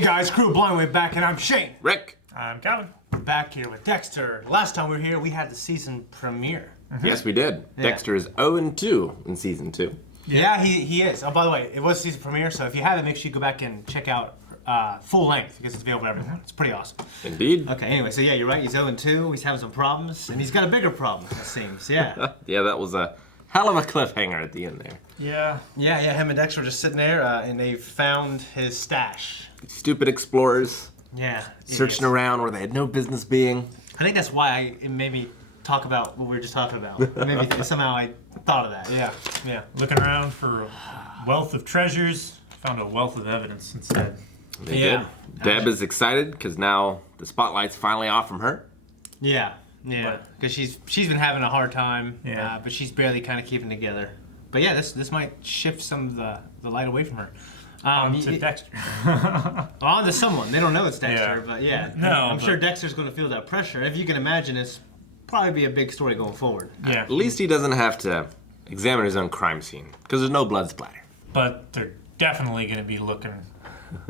Hey guys, Crew Blindway back, and I'm Shane. Rick. I'm Calvin. Back here with Dexter. Last time we were here, we had the season premiere. Yes, we did. Yeah. Dexter is 0-2 in season 2. Yeah, he is. Oh, by the way, it was season premiere, so if you haven't, make sure you go back and check out full length because it's available for everyone. It's pretty awesome. Indeed. Okay, anyway, so yeah, you're right. He's 0-2. He's having some problems, and he's got a bigger problem, it seems. Yeah. Yeah, that was a hell of a cliffhanger at the end there. Yeah. Yeah, him and Dexter were just sitting there, and they found his stash. Stupid explorers Yeah. searching idiots. around where they had no business being. I think that's why it made me talk about what we were just talking about. Maybe somehow I thought of that. Yeah. Looking around for a wealth of treasures, found a wealth of evidence instead. They Yeah. did. Deb is excited because now the spotlight's finally off from her. Yeah. Because she's been having a hard time. Yeah. But she's barely kind of keeping together. But yeah, this might shift some of the light away from her. To Dexter. On to someone. They don't know it's Dexter, Yeah. but yeah. No, I'm but- sure Dexter's going to feel that pressure. If you can imagine, it's probably be a big story going forward. Yeah. At least he doesn't have to examine his own crime scene because there's no blood splatter. But they're definitely going to be looking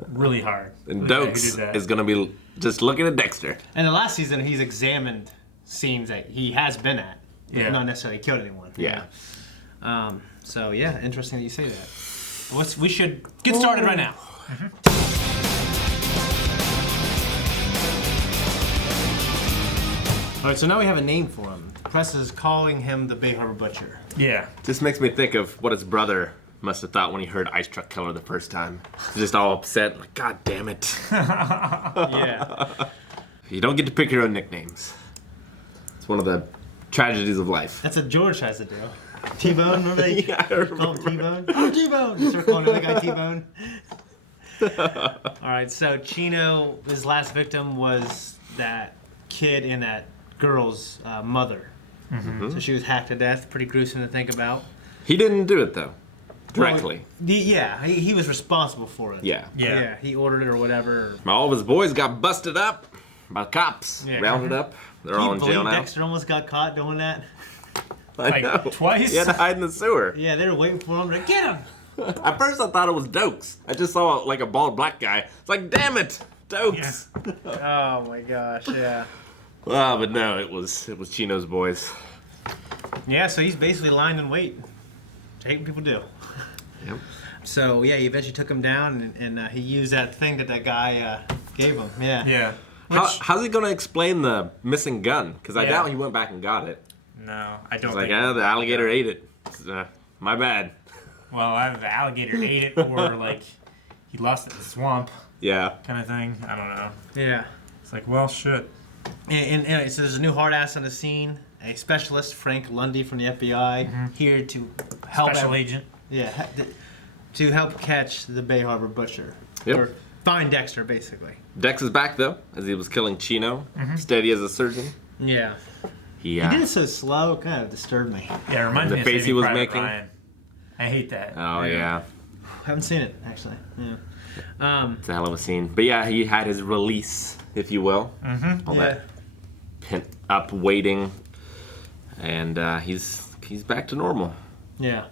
really hard. And The guy who Dokes did that. is going to be just looking at Dexter. And the last season, he's examined scenes that he has been at, but Yeah. not necessarily killed anyone. Yeah. So yeah, interesting that you say that. We should get started right now. All right, so now we have a name for him. The press is calling him the Bay Harbor Butcher. Yeah. This makes me think of what his brother must have thought when he heard Ice Truck Killer the first time. He's just all upset, like, God damn it. Yeah. You don't get to pick your own nicknames. It's one of the tragedies of life. That's what George has to do. T-Bone, remember they Yeah, I call him T-Bone? Oh, T-Bone! Start calling the guy T-Bone. All right, so Chino, his last victim was that kid and that girl's mother. So she was hacked to death. Pretty gruesome to think about. He didn't do it, though. Directly. Well, he was responsible for it. Yeah. Yeah. He ordered it or whatever. All of his boys got busted up by cops. Yeah. Rounded up. They're Can all you in believe jail now. Dexter almost got caught doing that? I Like, know. twice? He had to hide in the sewer. Yeah, they were waiting for him to get him. At first I thought it was Dokes. I just saw like a bald black guy. It's like, damn it, Dokes. Oh my gosh, yeah. Well, but no, it was Chino's boys. Yeah, so he's basically lying in wait. Taking people do. Yep. So yeah, he eventually took him down, and he used that thing that guy gave him. Yeah. Yeah. How's he gonna explain the missing gun? Because I Yeah. doubt he went back and got it. No, I don't It's like, think. the alligator ate it. It's, my bad. Well, either the alligator ate it or, like, he lost it in the swamp Yeah. kind of thing. I don't know. Yeah. It's like, well, shit. And so there's a new hard ass on the scene, a specialist, Frank Lundy from the FBI, here to help. Special agent. Yeah, to help catch the Bay Harbor Butcher. Yep. Or find Dexter, basically. Dex is back though, as he was killing Chino, steady as a surgeon. Yeah. He He did it so slow, it kind of disturbed me. Yeah, it reminds The me of face he Saving was Private making. Ryan. I hate that. Oh yeah, Haven't seen it, actually. Yeah. it's a hell of a scene. But yeah, he had his release, if you will. All that pent up waiting, and he's back to normal. Yeah.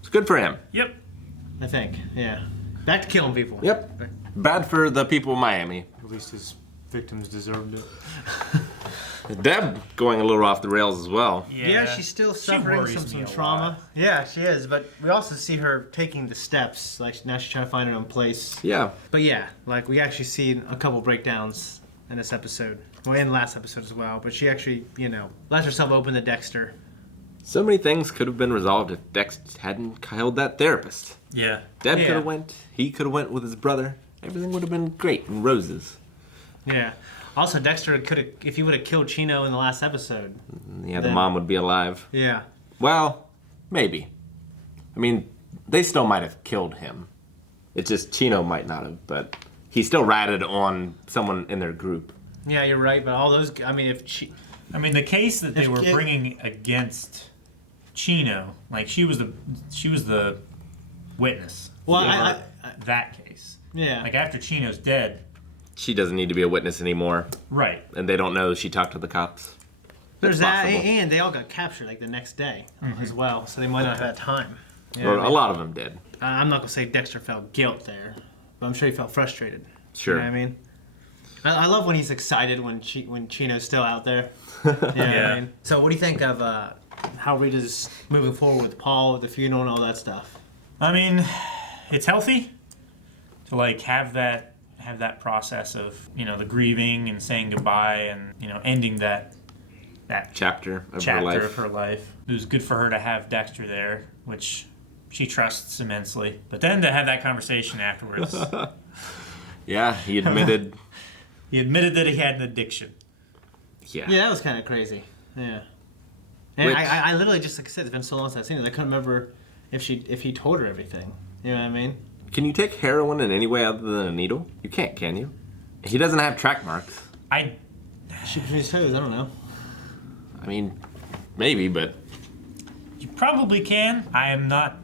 It's good for him. Yep. I think. Yeah. Back to killing people. Yep. Bad for the people of Miami. At least his victims deserved it. Deb going a little off the rails as well. Yeah, she's still suffering worries some me a trauma. lot. Yeah, she is. But we also see her taking the steps. Like now she's trying to find her own place. Yeah. But yeah, like we actually see a couple breakdowns in this episode. Well, in last episode as well. But she actually, lets herself open to Dexter. So many things could have been resolved if Dex hadn't killed that therapist. Yeah. Deb Yeah. could have went. He could have went with his brother. Everything would have been great and roses. Yeah. Also, Dexter could have, if he would have killed Chino in the last episode. Yeah, the Then- mom would be alive. Yeah. Well, maybe. I mean, they still might have killed him. It's just Chino might not have, but he still ratted on someone in their group. Yeah, you're right. But all those, I mean, I mean, the case that they were it- bringing against Chino, like she was the witness. well, Yeah. That case. yeah. Like after Chino's dead. She doesn't need to be a witness anymore, Right. and they don't know she talked to the cops. There's It's that, possible. and they all got captured like the next day as well, so they might not have had time. Yeah, Or a lot of them did. I'm not gonna say Dexter felt guilt there, but I'm sure he felt frustrated. Sure. You know what I mean? I love when he's excited when Chino's still out there. You know what I mean? So what do you think of how Rita's moving forward with Paul, with the funeral, and all that stuff? I mean, it's healthy to like have that process of, you know, the grieving and saying goodbye and, you know, ending that Chapter of her life. It was good for her to have Dexter there, which she trusts immensely. But then to have that conversation afterwards. Yeah, he admitted. He admitted that he had an addiction. Yeah. Yeah, that was kind of crazy. Yeah. And I literally, just like I said, it's been so long since I've seen it. I couldn't remember if he told her everything. You know what I mean? Can you take heroin in any way other than a needle? You can't, can you? He doesn't have track marks. Shoot between his toes, I don't know. I mean, maybe, but You probably can. I am not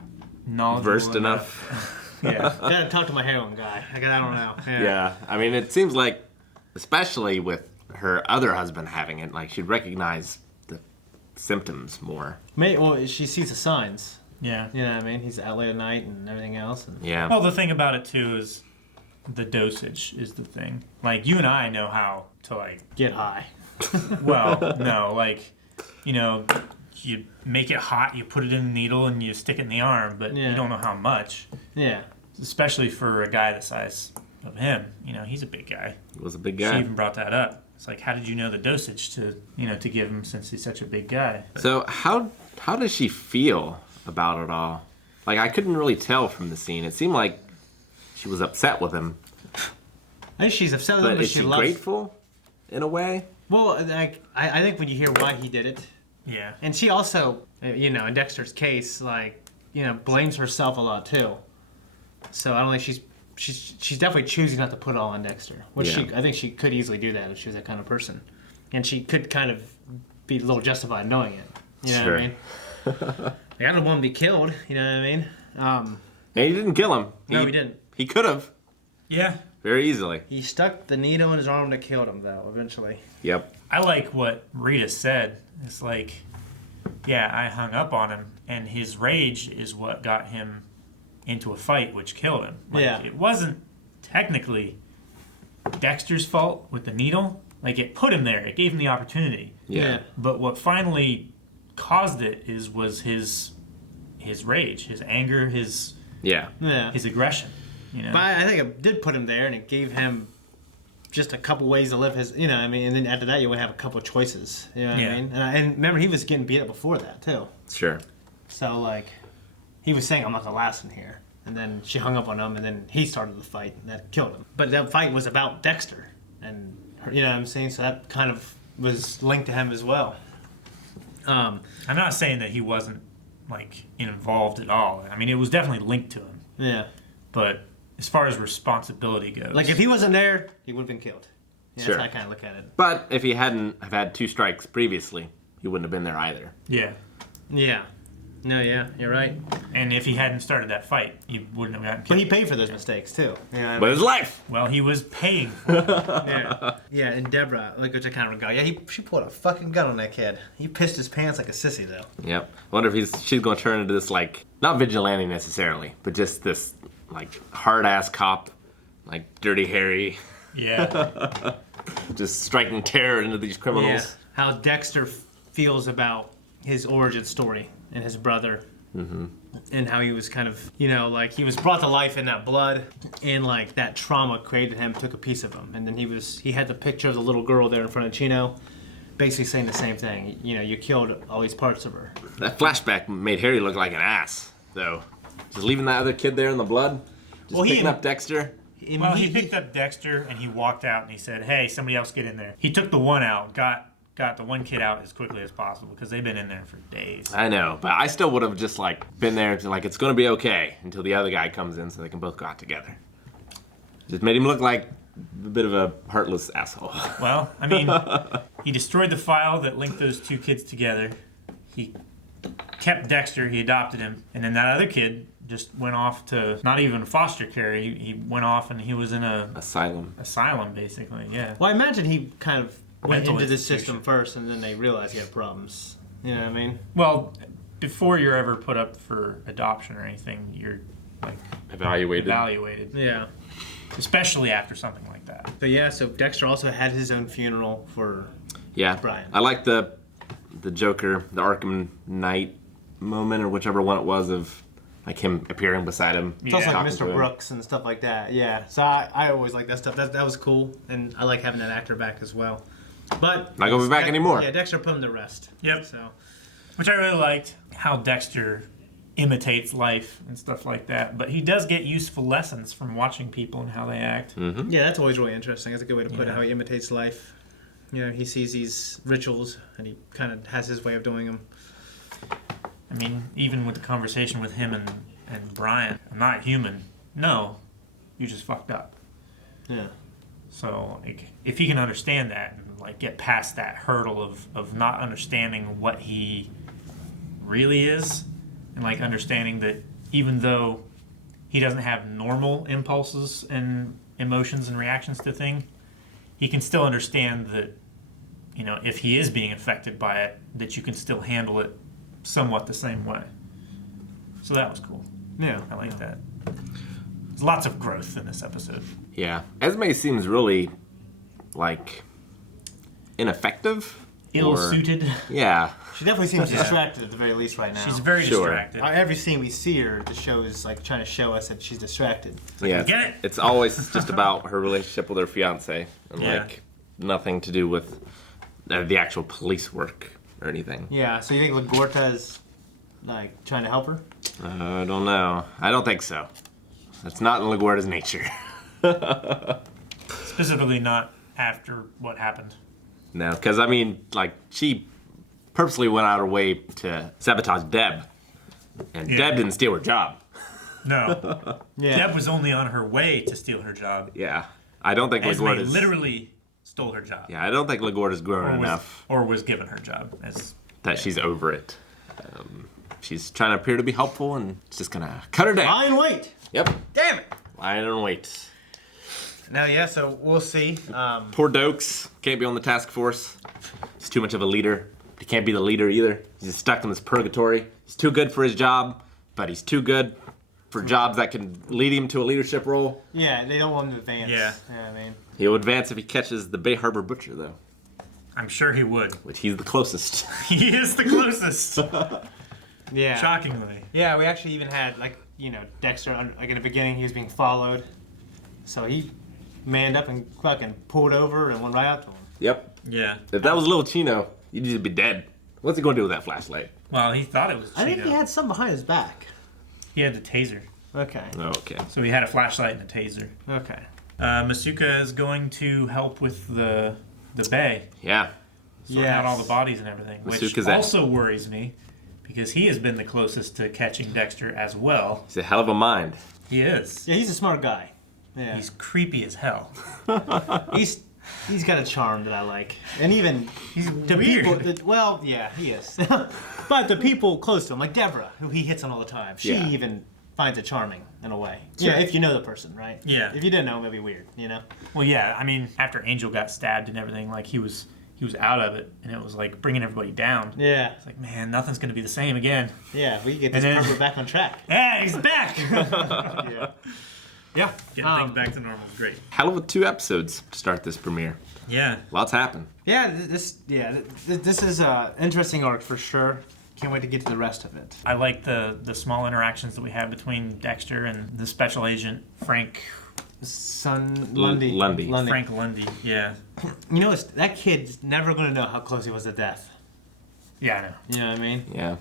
knowledgeable versed enough. Yeah. Gotta talk to my heroin guy. I don't know. Yeah, I mean, it seems like, especially with her other husband having it, like she'd recognize the symptoms more. Well, she sees the signs. Yeah. You know what I mean? He's out late at night and everything else. And Yeah. Well, the thing about it too is the dosage is the thing. Like, you and I know how to, like, get high. well, no, like, you know, you make it hot, you put it in the needle, and you stick it in the arm, but you don't know how much. Yeah. Especially for a guy the size of him. You know, he's a big guy. He was a big She guy. even brought that up. It's like, how did you know the dosage to give him since he's such a big guy? So how does she feel about it all? Like, I couldn't really tell from the scene. It seemed like she was upset with him. I think she's upset with him, But but is she loves... grateful in a way? Well, like, I think when you hear why he did it, Yeah. and she also, you know, in Dexter's case, like, you know, blames herself a lot too. So I don't think she's definitely choosing not to put it all on Dexter, which I think she could easily do that if she was that kind of person, and she could kind of be a little justified in knowing it. You know what I mean? Like, I don't want him to be killed. You know what I mean? No, he didn't kill him. No, he didn't. He could have Yeah. very easily. He stuck the needle in his arm that killed him, though. Eventually. Yep. I like what Rita said. It's like, yeah, I hung up on him, and his rage is what got him into a fight, which killed him. Like, Yeah. It wasn't technically Dexter's fault with the needle. Like, it put him there. It gave him the opportunity. Yeah. But what finally caused it was his rage, his anger, his aggression. You know? But I think it did put him there, and it gave him just a couple ways to live his, you know what I mean? And then after that, you would have a couple of choices, you know what I mean? And remember, he was getting beat up before that, too. Sure. So, like, he was saying, I'm not the last one here. And then she hung up on him, and then he started the fight, and that killed him. But that fight was about Dexter, and her, you know what I'm saying? So that kind of was linked to him as well. I'm not saying that he wasn't, like, involved at all. I mean, it was definitely linked to him. Yeah. But as far as responsibility goes... Like, if he wasn't there, he would have been killed. Yeah, Sure. That's how I kind of look at it. But if he hadn't have had 2 strikes previously, he wouldn't have been there either. Yeah. Yeah. No, yeah, you're right. And if he hadn't started that fight, he wouldn't have gotten But killed. he paid for those mistakes, too. You know what I But his life! Well, he was paying for it. Yeah, and Deborah, like, which I kind of regard. Yeah, she pulled a fucking gun on that kid. He pissed his pants like a sissy, though. Yep. I wonder if she's going to turn into this, like, not vigilante necessarily, but just this, like, hard-ass cop, like, Dirty Harry, Yeah. just striking terror into these criminals. Yeah. How Dexter feels about his origin story and his brother. Mm-hmm. And how he was kind of, you know, like, he was brought to life in that blood, and, like, that trauma created him, took a piece of him. And then he had the picture of the little girl there in front of Chino, basically saying the same thing. You know, you killed all these parts of her. That flashback made Harry look like an ass, though. Just leaving that other kid there in the blood, just picking up Dexter. Well, he picked up Dexter, and he walked out, and he said, hey, somebody else get in there. He took the one out, got the one kid out as quickly as possible, because they've been in there for days. I know, but I still would have just, like, been there to, like, it's going to be okay until the other guy comes in so they can both go out together. Just made him look like a bit of a heartless asshole. Well, I mean, he destroyed the file that linked those 2 kids together. He kept Dexter, he adopted him, and then that other kid just went off to not even foster care. He went off and he was in a Asylum, basically, yeah. Well, I imagine he kind of went Mental into the institution. system first, and then they realized he had problems. You know what I mean? Well, before you're ever put up for adoption or anything, you're, like, evaluated. evaluated. Yeah. especially after something like that. But yeah, so Dexter also had his own funeral for Brian. I like the Joker, the Arkham Knight moment, or whichever one it was, of like him appearing beside him. It's also like talking to Mr. him. Brooks and stuff like that. Yeah, so I always like that stuff. That was cool, and I like having that actor back as well. But Not gonna be back anymore. Yeah, Dexter put him to rest. Yep. So Which I really liked, how Dexter imitates life and stuff like that. But he does get useful lessons from watching people and how they act. yeah, that's always really interesting. That's a good way to put it. Yeah. How he imitates life. You know, he sees these rituals and he kind of has his way of doing them. I mean, even with the conversation with him and Brian, I'm not human. No, you just fucked up. Yeah. So like, if he can understand that and like get past that hurdle of not understanding what he really is, and like understanding that even though he doesn't have normal impulses and emotions and reactions to things, he can still understand that, you know, if he is being affected by it, that you can still handle it somewhat the same way. So that was cool. Yeah. I like that. There's lots of growth in this episode. Yeah, Esme seems really like ineffective. Ill-suited. Yeah, She definitely seems distracted at the very least right now. She's very Sure. distracted. Every scene we see her just shows like trying to show us that she's distracted. yeah. Get it? It's always just about her relationship with her fiance, and Yeah. like nothing to do with the actual police work or anything. Yeah. So you think LaGuarta's like trying to help her? I don't know. I don't think so. That's not in LaGuardia's nature. Specifically not after what happened. No, because I mean, like, she purposely went out of her way to sabotage Deb, and Yeah. Deb didn't steal her job. No. Yeah. Deb was only on her way to steal her job. Yeah, I don't think Esme LaGuardia's literally stole her job. Yeah, I don't think LaGuardia's grown Or was, enough or was given her job. As that she's over it. She's trying to appear to be helpful, and it's just gonna cut her down. Lie and wait. Yep, Damn it. lie and wait. Now, yeah. So we'll see. Poor Dokes can't be on the task force. He's too much of a leader. He can't be the leader either. He's just stuck in this purgatory. He's too good for his job, but he's too good for jobs that can lead him to a leadership role. Yeah, they don't want him to advance. Yeah. I mean. He'll advance if he catches the Bay Harbor Butcher, though, I'm sure he would. which he's the closest. He is the closest. Yeah. Shockingly. Yeah, we actually even had like Dexter like in the beginning he was being followed, so he manned up and fucking pulled over and went right up to him. Yep. Yeah. If that was little Chino, you'd just be dead. What's he gonna do with that flashlight? Well, he thought it was Cheeto. I think he had some behind his back. He had the taser. Okay. Oh, okay. So he had a flashlight and a taser. Okay. Masuka is going to help with the bay. Yeah. Sorting out all the bodies and everything. Which Masuka's at- also worries me because he has been the closest to catching Dexter as well. He's a hell of a mind. He is. Yeah, he's a smart guy. Yeah. He's creepy as hell. He's got a charm that I like, and even He's the weird. people. Well, yeah, he is. But the people close to him, like Deborah, who he hits on all the time, she Yeah. even finds it charming in a way. Sure. Yeah, if you know the person, right? Yeah. If you didn't know, it'd be weird, Well, yeah. I mean, after Angel got stabbed and everything, like he was out of it, and it was like bringing everybody down. Yeah. It's like, man, nothing's gonna be the same again. Yeah, we get this And then- Harper back on track. Yeah, he's back. Yeah. Yeah. Getting things back to normal is great. Hell of a 2 episodes to start this premiere. Yeah. Lots happened. Yeah, this is an interesting arc for sure. Can't wait to get to the rest of it. I like the small interactions that we have between Dexter and the special agent Frank Lundy. Lundy. Frank Lundy. Yeah. You know, that kid's never going to know how close he was to death. Yeah, I know. You know what I mean? Yeah.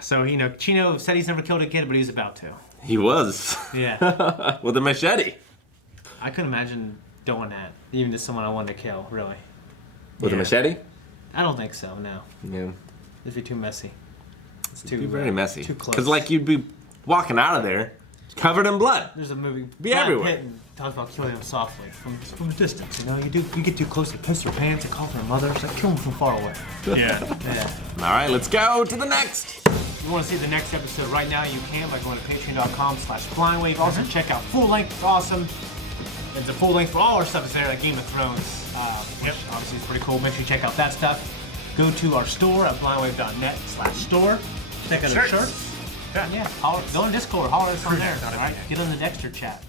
So, Chino said he's never killed a kid, but he was about to. He was. Yeah. With a machete. I couldn't imagine doing that, even to someone I wanted to kill, really. With a Yeah. machete? I don't think so, no. Yeah. It'd be too messy. It's It'd be very messy. Too close. Because, like, you'd be walking out of there covered in blood. There's a movie. Be Brad everywhere. Pitt talks about killing him softly from a distance. You get too close, you piss your pants, and call for your mother. It's like kill him from far away. Yeah. Yeah. All right, let's go to the next. If you want to see the next episode right now, you can by going to patreon.com/blindwave. Also, check out Full Length. It's awesome. It's a full length for all our stuff is there, like Game of Thrones, which obviously is pretty cool. Make sure you check out that stuff. Go to our store at blindwave.net/store. Check out our Shirts. shirts. Yeah. Go on Discord. Holler at us on there. All right. Get on the Dexter chat.